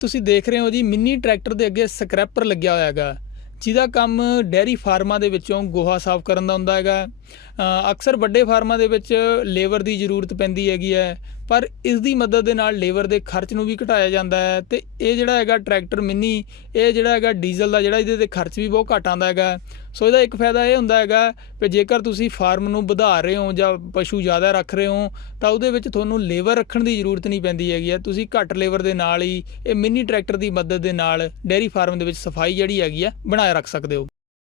ਤੁਸੀਂ ਦੇਖ ਰਹੇ ਹੋ ਜੀ ਮਿੰਨੀ ਟਰੈਕਟਰ ਦੇ ਅੱਗੇ ਸਕ੍ਰੈਪਰ ਲੱਗਿਆ ਹੋਇਆ ਹੈਗਾ, ਜਿਹਦਾ ਕੰਮ ਡੇਅਰੀ ਫਾਰਮਾਂ ਦੇ ਵਿੱਚੋਂ ਗੋਹਾ ਸਾਫ਼ ਕਰਨ ਦਾ ਹੁੰਦਾ ਹੈਗਾ। ਅਕਸਰ ਵੱਡੇ ਫਾਰਮਾਂ ਦੇ ਵਿੱਚ ਲੇਬਰ ਦੀ ਜ਼ਰੂਰਤ ਪੈਂਦੀ ਹੈਗੀ ਹੈ, ਪਰ ਇਸ ਦੀ ਮਦਦ ਦੇ ਨਾਲ ਲੇਬਰ ਦੇ ਖਰਚ ਨੂੰ ਵੀ ਘਟਾਇਆ ਜਾਂਦਾ ਹੈ। ਅਤੇ ਇਹ ਜਿਹੜਾ ਹੈਗਾ ਟਰੈਕਟਰ ਮਿੰਨੀ, ਇਹ ਜਿਹੜਾ ਹੈਗਾ ਡੀਜ਼ਲ ਦਾ ਜਿਹੜਾ ਇਹਦੇ 'ਤੇ ਖਰਚ ਵੀ ਬਹੁਤ ਘੱਟ ਆਉਂਦਾ ਹੈਗਾ। ਸੋ ਇਹਦਾ ਇੱਕ ਫਾਇਦਾ ਇਹ ਹੁੰਦਾ ਹੈਗਾ ਕਿ ਜੇਕਰ ਤੁਸੀਂ ਫਾਰਮ ਨੂੰ ਵਧਾ ਰਹੇ ਹੋ ਜਾਂ ਪਸ਼ੂ ਜ਼ਿਆਦਾ ਰੱਖ ਰਹੇ ਹੋ ਤਾਂ ਉਹਦੇ ਵਿੱਚ ਤੁਹਾਨੂੰ ਲੇਬਰ ਰੱਖਣ ਦੀ ਜ਼ਰੂਰਤ ਨਹੀਂ ਪੈਂਦੀ ਹੈਗੀ ਹੈ। ਤੁਸੀਂ ਘੱਟ ਲੇਬਰ ਦੇ ਨਾਲ ਹੀ ਇਹ ਮਿੰਨੀ ਟਰੈਕਟਰ ਦੀ ਮਦਦ ਦੇ ਨਾਲ ਡੇਅਰੀ ਫਾਰਮ ਦੇ ਵਿੱਚ ਸਫਾਈ ਜਿਹੜੀ ਹੈਗੀ ਆ ਬਣਾਏ ਰੱਖ ਸਕਦੇ ਹੋ।